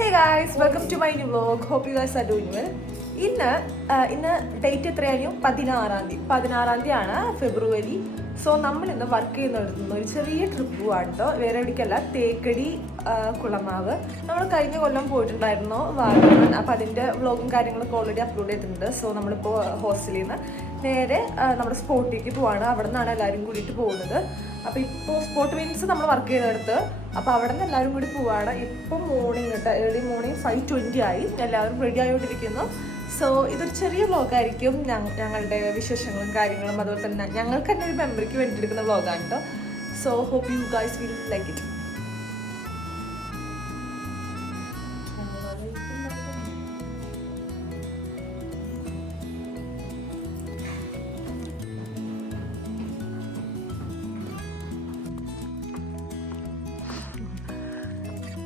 Hey guys, welcome to my new vlog. Hope you guys are doing well. ഇന്ന് date എത്രയായിരുന്നു? 16 തീയതിയാണ് ഫെബ്രുവരി. So നമ്മൾ ഇന്ന് വർക്ക് ചെയ്യുന്നിടത്തുനിന്ന് ഒരു ചെറിയ ട്രിപ്പ് പോവാണ് കേട്ടോ. വേറെ എവിടേക്കല്ല, തേക്കടി കുളമാവ്. നമ്മൾ കഴിഞ്ഞ കൊല്ലം പോയിട്ടുണ്ടായിരുന്നു വാഗമൺ. അപ്പോൾ അതിൻ്റെ വ്ളോഗും കാര്യങ്ങളൊക്കെ ഓൾറെഡി അപ്ലോഡ് ചെയ്തിട്ടുണ്ട്. സോ നമ്മളിപ്പോൾ ഹോസ്റ്റലിൽ നിന്ന് നേരെ നമ്മുടെ സ്പോട്ടിലേക്ക് പോവാണ്. അവിടെ നിന്നാണ് എല്ലാവരും കൂടിയിട്ട് പോകുന്നത്. അപ്പോൾ ഇപ്പോൾ സ്പോട്ട് മീൻസ് നമ്മൾ വർക്ക് ചെയ്തെടുത്ത്, അപ്പോൾ അവിടെ നിന്ന് എല്ലാവരും കൂടി പോവാണ്. ഇപ്പം മോർണിംഗ് കേട്ടോ, ഏർലി മോർണിംഗ് 5:20 ആയി. എല്ലാവരും റെഡി ആയിക്കൊണ്ടിരിക്കുന്നു. സോ ഇതൊരു ചെറിയ വ്ളോഗായിരിക്കും. ഞങ്ങളുടെ വിശേഷങ്ങളും കാര്യങ്ങളും, അതുപോലെ തന്നെ ഞങ്ങൾക്ക് തന്നെ ഒരു മെമ്മറിക്ക് വേണ്ടി എടുക്കുന്ന വ്ളോഗാണ് കേട്ടോ. So hope you guys will like it.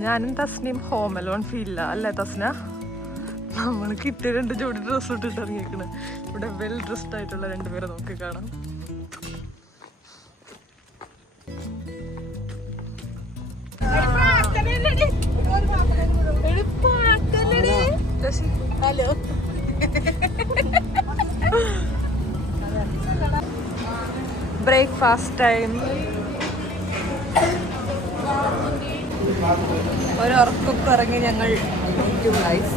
ഞാനും തസ്നയും ഹോം അലോൺ ഫീലില്ല അല്ലേ തസ്ന? നമ്മൾ കിട്ടിയ 2 ജോഡി ഡ്രസ്സ് ഇട്ടിട്ട് ഇറങ്ങിയേക്കണ്. ഇവിടെ വെൽ ഡ്രസ്ഡ് ആയിട്ടുള്ള 2 പേരെ നോക്കി കാണാം. Breakfast time. ഒരു ഉറക്കൊക്കെ ഇറങ്ങി ഞങ്ങൾ ഗൈസ്.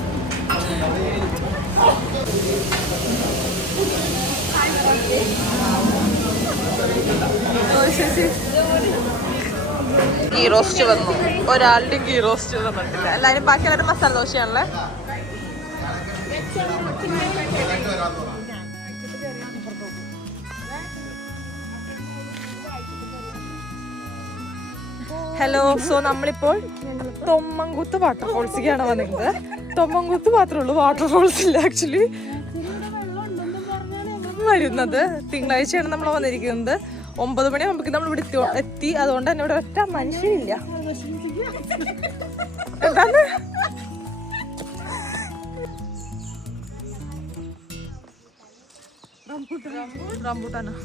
ഗീ റോസ്റ്റ് വന്നു. ഒരാളുടെ ഗീ റോസ്റ്റ് തന്നിട്ടില്ല. എല്ലാവരും ബാക്കി എല്ലാവരും മസാല ദോശയാണല്ലേ. ഹലോ, സോ നമ്മളിപ്പോൾ തൊമ്മൻകുത്ത് വാട്ടർഫോൾസിലേക്കാണ് വന്നിരുന്നത്. തൊമ്മൻകുത്ത് മാത്രമേ ഉള്ളൂ, വാട്ടർഫോൾസ് ഇല്ല ആക്ച്വലി. വരുന്നത് തിങ്കളാഴ്ചയാണ് നമ്മൾ വന്നിരിക്കുന്നത്. 9 മണിയാകുമ്പോഴേക്കും നമ്മൾ ഇവിടെ എത്തി. അതുകൊണ്ട് തന്നെ ഇവിടെ ഒറ്റ മനുഷ്യരില്ല. എന്താണ് റംബൂട്ടാനോ?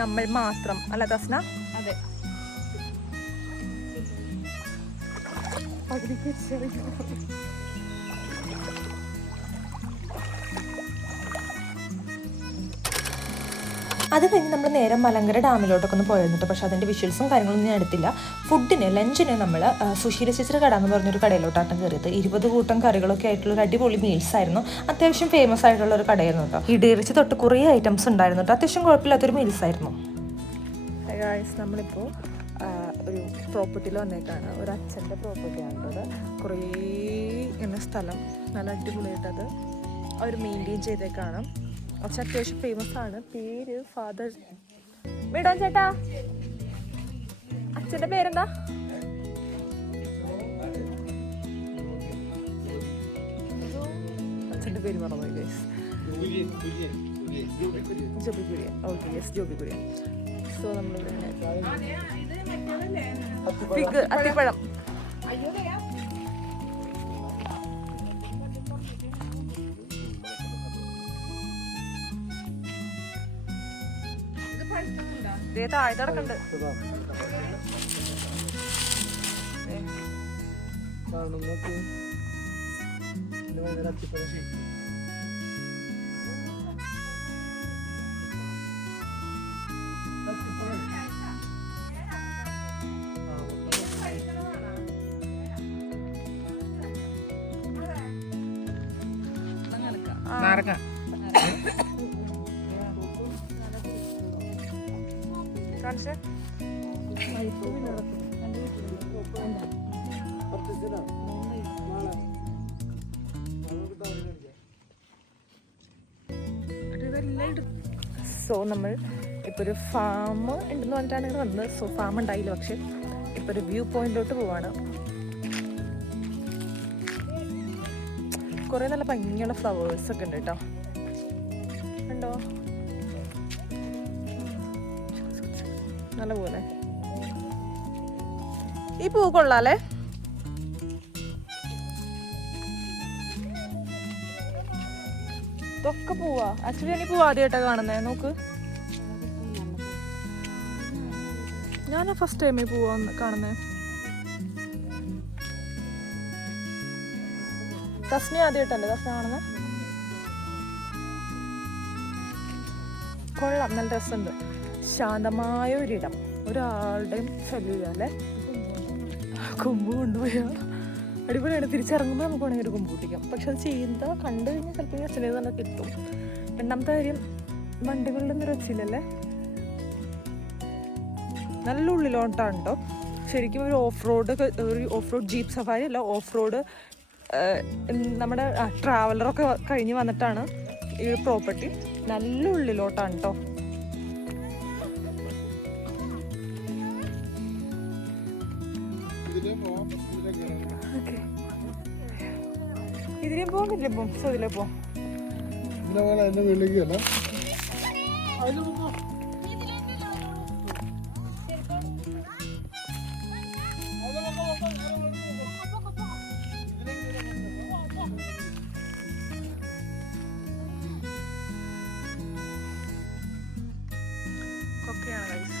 നമ്മൾ മാത്രം അല്ല തസ്ന? അതെ. അത് കഴിഞ്ഞ് നമ്മൾ നേരെ മലങ്കര ഡാമിലോട്ടൊക്കെ ഒന്ന് പോയിരുന്നു. പക്ഷെ അതിൻ്റെ വിഷ്വൽസും കാര്യങ്ങളൊന്നും ഞാൻ എടുത്തില്ല. ഫുഡിന് ലഞ്ചിന് നമ്മൾ സുശീല ചേച്ചിയുടെ കട എന്ന് പറഞ്ഞൊരു കടയിലോട്ടാണ് കയറിയത്. 20 കൂട്ടം കറികളൊക്കെ ആയിട്ടുള്ള ഒരു അടിപൊളി മീൽസ് ആയിരുന്നു. അത്യാവശ്യം ഫേമസ് ആയിട്ടുള്ള ഒരു കടയായിരുന്നു കേട്ടോ. ഇടിയിറച്ചി തൊട്ട് കുറേ ഐറ്റംസ് ഉണ്ടായിരുന്നു കേട്ടോ. അത്യാവശ്യം കുഴപ്പമില്ലാത്തൊരു മീൽസ് ആയിരുന്നു. നമ്മളിപ്പോൾ ഒരു പ്രോപ്പർട്ടിയിൽ വന്നേക്കാണ്. ഒരു അച്ഛൻ്റെ പ്രോപ്പർട്ടിയാണത്. കുറേ ഇങ്ങനെ സ്ഥലം നല്ല അടിപൊളിയായിട്ടത് അവർ മെയിൻറ്റെയിൻ ചെയ്തേക്കാണ്. അച്ഛൻ അത്യാവശ്യം ഫേമസ് ആണ്. പേര് ഫാദർ മേഡം ചേട്ടാ. അച്ഛൻ്റെ പേരെന്താ? അച്ഛൻ്റെ പേര് മറന്നുപോയി guys. Joby Kurian. Okay, yes, Joby Kurian. So നമ്മളിവിടെ അത്തിപ്പഴം. താഴ്ത്തടക്കുണ്ട്. നാരങ്ങ കാണിച്ചേ. സോ നമ്മൾ ഇപ്പോൾ ഒരു ഫാം ഉണ്ടെന്ന് പറഞ്ഞിട്ടാണ് ഇങ്ങനെ വന്നത്. സോ ഫാം ഉണ്ടായില്ല, പക്ഷെ ഇപ്പോൾ ഒരു വ്യൂ പോയിന്റിലോട്ട് പോവാണ്. കുറേ നല്ല ഭംഗിയുള്ള ഫ്ലവേഴ്സൊക്കെ ഉണ്ട് കേട്ടോ. കണ്ടോ? നല്ല പോലെ ഈ പൂ കൊള്ളാലേ. ഇതൊക്കെ പോവാ. ആക്ച്വലി ഞാൻ ഈ പൂ ആദ്യമായിട്ടാ കാണുന്നേ. നോക്ക്, ഞാൻ ഫസ്റ്റ് ടൈം ഈ പൂവാ കാണുന്നേ. തസ്നി ആദ്യമായിട്ടല്ലേ തസ്ന കാണുന്നേ? കൊള്ളാം, നല്ല രസമുണ്ട്. ശാന്തമായ ഒരിടം, ഒരാളുടെയും ശല്യമില്ല അല്ലേ. കൊമ്പ് കൊണ്ടുപോയാ അടിപൊളിയാണ്. തിരിച്ചിറങ്ങുമ്പോൾ നമുക്ക് വേണമെങ്കിൽ ഒരു കൊമ്പ് പൊട്ടിക്കാം. പക്ഷെ അത് ചെയ്യുന്നത് കണ്ടു കഴിഞ്ഞാൽ ചിലപ്പോൾ അച്ഛനെ തന്നെ കിട്ടും. രണ്ടാമത്തെ കാര്യം, വണ്ടികളിലൊന്നും രക്ഷയില്ലല്ലേ. നല്ല ഉള്ളിലോട്ടാണ് കേട്ടോ. ശരിക്കും ഒരു ഓഫ് റോഡ് ജീപ്പ് സഫാരി അല്ല, ഓഫ് റോഡ് നമ്മുടെ ട്രാവലറൊക്കെ കഴിഞ്ഞ് വന്നിട്ടാണ് ഈ പ്രോപ്പർട്ടി. നല്ല ഉള്ളിലോട്ടാണ് കേട്ടോ. ഇതിനെ പോകില്ലേ? സോ ഇതിലെ പോ. കൊക്കയാണ് ഗൈസ്.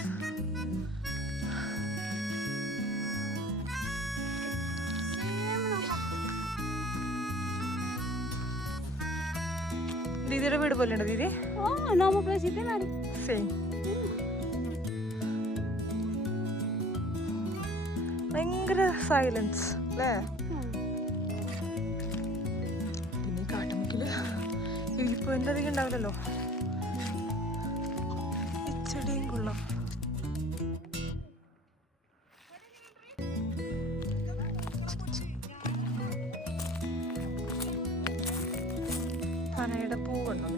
ദീദിയുടെ വീട് പോലെ ഉണ്ടോ ദീദി? സെയിം. ഭയങ്കര സൈലൻസ് അല്ലേ? പിന്നെ കാട്ടുമുക്കില് ഇപ്പൊ എൻ്റെ അധികം ഉണ്ടാവില്ലല്ലോ. ഇച്ചടിയും കൊള്ളാം. പനയുടെ പൂവുണ്ടോ?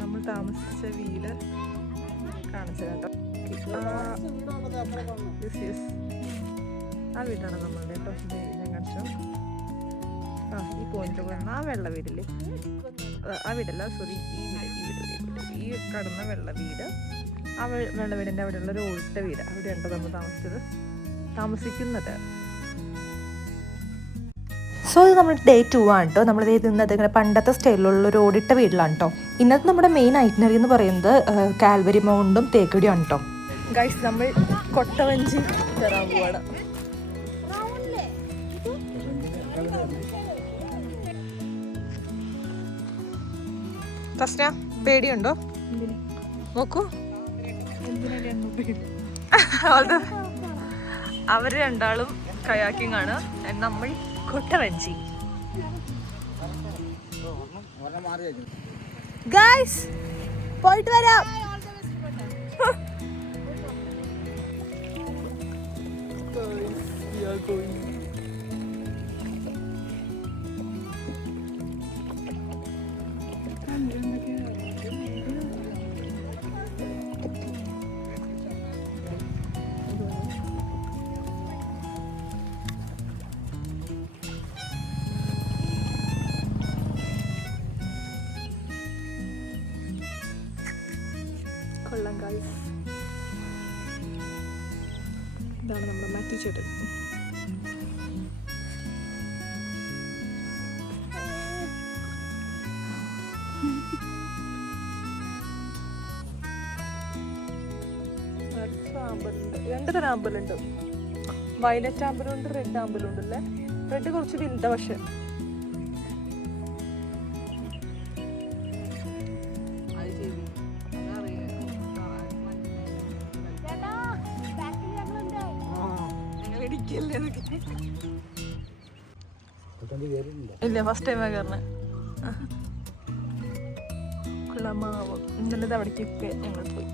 നമ്മൾ താമസിച്ച വീട് കാണിച്ചു കേട്ടോ. ആ വീടാണ് നമ്മളുടെ കേട്ടോ. ഞാൻ കാണിച്ചു. ഈ പോയിന്റ് പോകുന്ന ആ വെള്ള വീടില്ലേ, ആ വീടല്ല, സോറി, ഈ കടന്ന വെള്ള വീട്, ആ വെള്ള വീടിൻ്റെ അവിടെയുള്ള ഒരു ഓടിട്ട വീട്, അവിടെയുണ്ടോ നമ്മൾ താമസിക്കുന്നത്. സോ ഇത് നമ്മുടെ ഡേ 2 ആണ് കേട്ടോ. നമ്മളിത് ഇന്നത് ഇങ്ങനെ പണ്ടത്തെ സ്റ്റൈലിലുള്ള ഒരു ഓടിട്ട വീട്ടിലാണ് കേട്ടോ. ഇന്നത്തെ നമ്മുടെ മെയിൻ ഐറ്റിനറി എന്ന് പറയുന്നത് കാൽവരി മൗണ്ടും തേക്കടിയാണ് കേട്ടോ. ഗൈസ്, നമ്മൾ കൊട്ടവഞ്ചി കയറാൻ പോവാണ്. തസ്ന, പേടിയുണ്ടോ? നോക്കൂ, അവര് രണ്ടാളും കയാക്കിംഗ് ആണ്, നമ്മൾ കൊട്ടവഞ്ചി. ഗൈസ്, പോയിട്ട് വരാം. കൊള്ളാം ഗൈസ്. ഇതാണ് നമ്മുടെ മാത്യു ചേട്ടൻ. ആമ്പലുണ്ട്, 2 തരം ആമ്പലുണ്ട്. വയലറ്റ് ആമ്പലുണ്ട്, റെഡ് ആമ്പലുണ്ട് അല്ലേ. റെഡ് കുറച്ച് വലുതാ. പക്ഷെ ഇല്ല, ഫസ്റ്റ് ടൈം കയറണേ. കുളമാവ് ഇന്നലെ അവിടേക്കൊക്കെ ഞങ്ങൾ പോയി.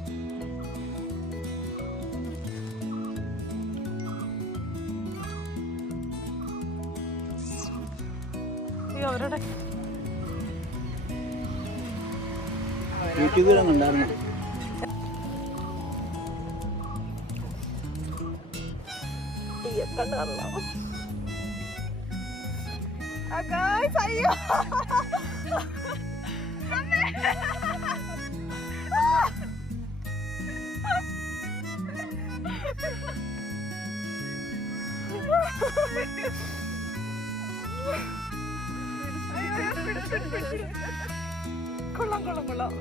അവരുടെ യൂട്യൂബിലൊന്നുണ്ടായിരുന്നു. Guys, അയ്യോ കൊള്ളാം കൊള്ളാം കൊള്ളാം.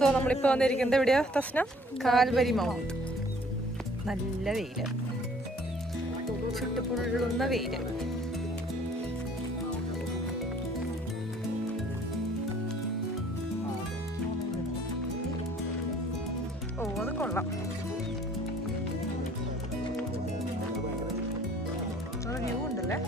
സോ നമ്മളിപ്പോ വന്നിരിക്കുന്നത് എവിടെയാ തസ്ന? Calvary mount. നല്ല വെയില്, ചുട്ടുപൊള്ളുന്ന വെയില്. ഓ അത് കൊള്ളാം. വ്യൂ ഉണ്ടല്ലേ.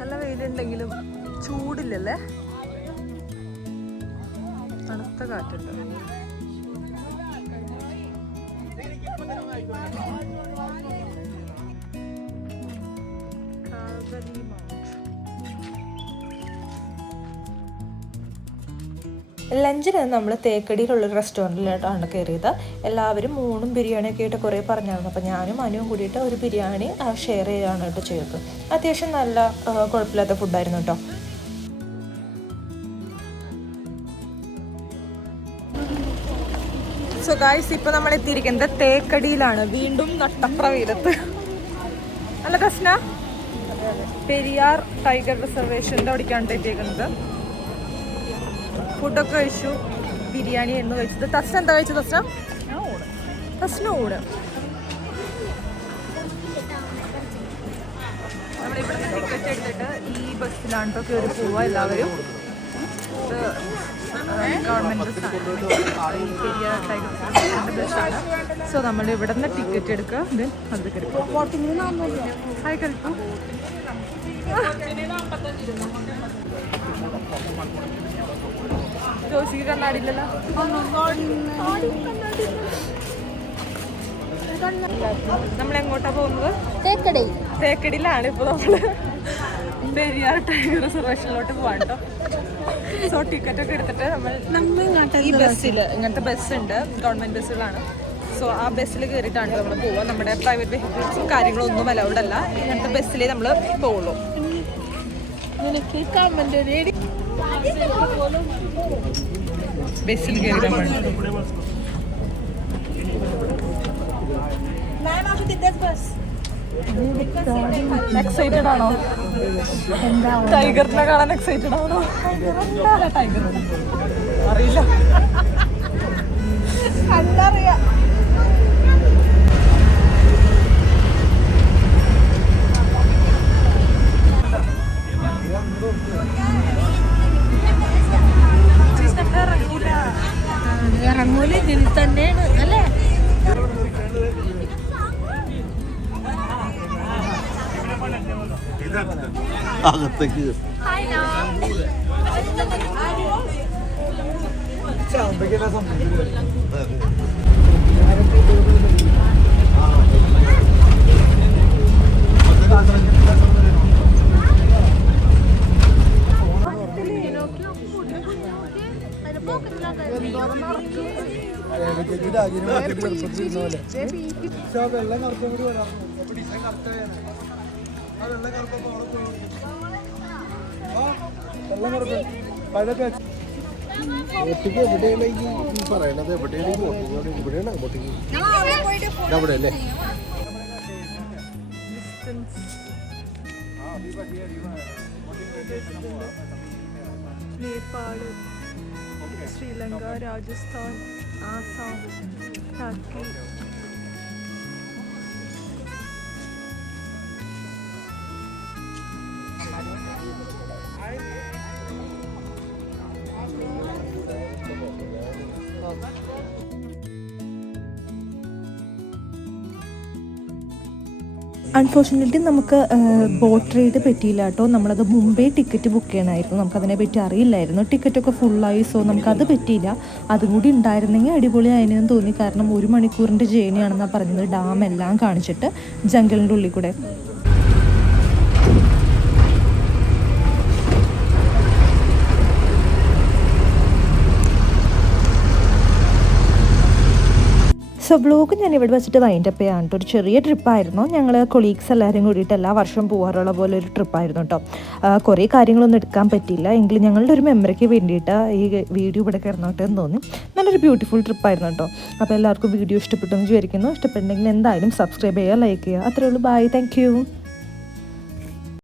നല്ല വെയിലുണ്ടെങ്കിലും ചൂടില്ലല്ലേ, തണുത്ത കാറ്റുണ്ട്. ലഞ്ചിന് നമ്മൾ തേക്കടിയിലുള്ളൊരു റെസ്റ്റോറൻറ്റിലോട്ടാണ് കയറിയത്. എല്ലാവരും ഊണും ബിരിയാണിയൊക്കെ ആയിട്ട് കുറേ പറഞ്ഞായിരുന്നു. അപ്പോൾ ഞാനും അനുവും കൂടിയിട്ട് ഒരു ബിരിയാണി ഷെയർ ചെയ്യുകയാണ് കേട്ടോ ചെയ്തത്. അത്യാവശ്യം നല്ല കുഴപ്പമില്ലാത്ത ഫുഡായിരുന്നു കേട്ടോ. സോ ഗായ്സ്, ഇപ്പോൾ നമ്മൾ എത്തിയിരിക്കുന്നത് തേക്കടിയിലാണ്. വീണ്ടും നട്ടപ്ര വെയിലത്ത്. അല്ല തസ്ന, പെരിയാർ ടൈഗർ റിസർവേഷൻ്റെ അവിടേക്കാണ് എത്തിയിരിക്കുന്നത്. ഫുഡൊക്കെ കഴിച്ചു. ബിരിയാണി എന്ന് കഴിച്ചത്. തസ്ന എന്താ കഴിച്ചത്? തസ്ന ഊണ്. നമ്മളിവിടുന്ന് ടിക്കറ്റ് എടുത്തിട്ട് ഈ ബസ്സിലാണ് കേട്ടോ കയറി പോവുക എല്ലാവരും. ഇത് ഗവൺമെൻറ് ബസ്സാണ്, പെരിയാർ ടൈഗർ റിസർവേഷൻ്റെ ബസ്സാണ്. സോ നമ്മൾ ഇവിടെ നിന്ന് ടിക്കറ്റ് എടുക്കുക. ഇത് അത് കയറിപ്പോ ഹായ് കറിപ്പോ. ജോസിക്ക് കണ്ണാടിയില്ലല്ലോ. നമ്മളെങ്ങോട്ടാ പോകുന്നത്? തേക്കടിയിലാണ് ഇപ്പോൾ നമ്മള്. പെരിയാർ ടൈഗർ റിസർവേഷനിലോട്ട് പോവാൻ കേട്ടോ. സോ ടിക്കറ്റ് ഒക്കെ എടുത്തിട്ട് നമ്മൾ ഈ ബസ്സിൽ, ഇങ്ങനത്തെ ബസ്സുണ്ട്, ഗവൺമെൻറ് ബസ്സുകളാണ്. സോ ആ ബസ്സിൽ കയറിയിട്ടാണ് നമ്മൾ പോവുക. നമ്മുടെ പ്രൈവറ്റ് വെഹിക്കിൾസും കാര്യങ്ങളൊന്നും അലൗഡ് അല്ല. ഇങ്ങനത്തെ ബസ്സിലേ നമ്മൾ പോവുള്ളൂ. ബസ്സിൽ കയറി നമ്മൾ എക്സൈറ്റഡ് ആണോ? ടൈഗറിനെ കാണാൻ എക്സൈറ്റഡ് ആണോ? ടൈഗർ അറിയില്ല, കണ്ടറിയാം. ഇറങ്ങൂല ഇതിൽ തന്നെയാണ് അല്ലേ? അകത്തേക്ക് ഒട്ടിക്ക് എവിടെയാണ് ഈ പറയണത്? എവിടെയാണ് ഇവിടെയാണ് ഒട്ടിക്ക്? അവിടെ അല്ലേ? നേപ്പാള്, ശ്രീലങ്ക, രാജസ്ഥാൻ, ആസാം, ടർക്കി. അൺഫോർച്ചുനേറ്റ്ലി നമുക്ക് ബോട്ട് റൈഡ് പറ്റിയില്ല കേട്ടോ. നമ്മളത് മുമ്പേ ടിക്കറ്റ് ബുക്ക് ചെയ്യണമായിരുന്നു. നമുക്കതിനെ പറ്റി അറിയില്ലായിരുന്നു. ടിക്കറ്റൊക്കെ ഫുള്ളായി. സോ നമുക്കത് പറ്റിയില്ല. അതും കൂടി ഉണ്ടായിരുന്നെങ്കിൽ അടിപൊളിയായെന്ന് തോന്നി. കാരണം 1 മണിക്കൂറിൻ്റെ ജേണിയാണെന്നാണ് പറഞ്ഞത്. ഡാം എല്ലാം കാണിച്ചിട്ട് ജംഗലിൻ്റെ ഉള്ളിൽ കൂടെ. സോ വ്ലോഗ് ഞാൻ ഇവിടെ വെച്ചിട്ട് വൈൻഡപ്പ് ചെയ്യാൻ കേട്ടോ. ഒരു ചെറിയ ട്രിപ്പായിരുന്നു. ഞങ്ങൾ കൊളീഗ്സ് എല്ലാവരും കൂടിയിട്ട് എല്ലാ വർഷവും പോകാറുള്ള പോലെ ഒരു ട്രിപ്പായിരുന്നു കേട്ടോ. കുറേ കാര്യങ്ങളൊന്നും എടുക്കാൻ പറ്റിയില്ല. എങ്കിലും ഞങ്ങളുടെ ഒരു മെമ്മറിക്ക് വേണ്ടിയിട്ട് ഈ വീഡിയോ ഇവിടെ കിടന്നോട്ടെ എന്ന് തോന്നി. നല്ലൊരു ബ്യൂട്ടിഫുൾ ട്രിപ്പായിരുന്നു കേട്ടോ. അപ്പോൾ എല്ലാവർക്കും വീഡിയോ ഇഷ്ടപ്പെട്ടെന്ന് വിചാരിക്കുന്നു. ഇഷ്ടപ്പെട്ടെങ്കിൽ എന്തായാലും സബ്സ്ക്രൈബ് ചെയ്യുക, ലൈക്ക് ചെയ്യുക. അത്രയേ ഉള്ളൂ. Bye, thank U.